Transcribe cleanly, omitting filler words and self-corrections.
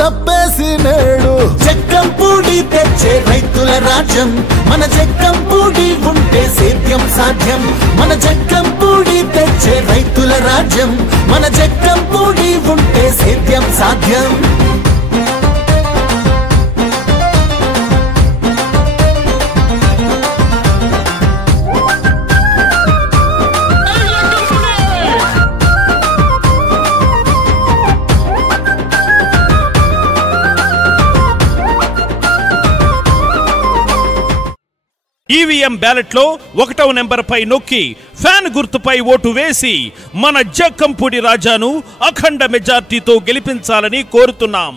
డబ్బేసి నేడు జగ్గంపూడి తెచ్చే రైతుల రాజ్యం మన జగ్గంపూడి ఉంటే సేద్యం సాధ్యం మన జగ్గంపూడి తెచ్చే రైతుల రాజ్యం మన జగ్గంపూడి ఉంటే సేద్యం సాధ్యం ఈవీఎం బ్యాలెట్ లో 1వ నెంబర్ పై నొక్కి ఫ్యాన్ గుర్తుపై ఓటు వేసి మన జగ్గంపూడి రాజాను అఖండ మెజార్టీతో గెలిపించాలని కోరుతున్నాం.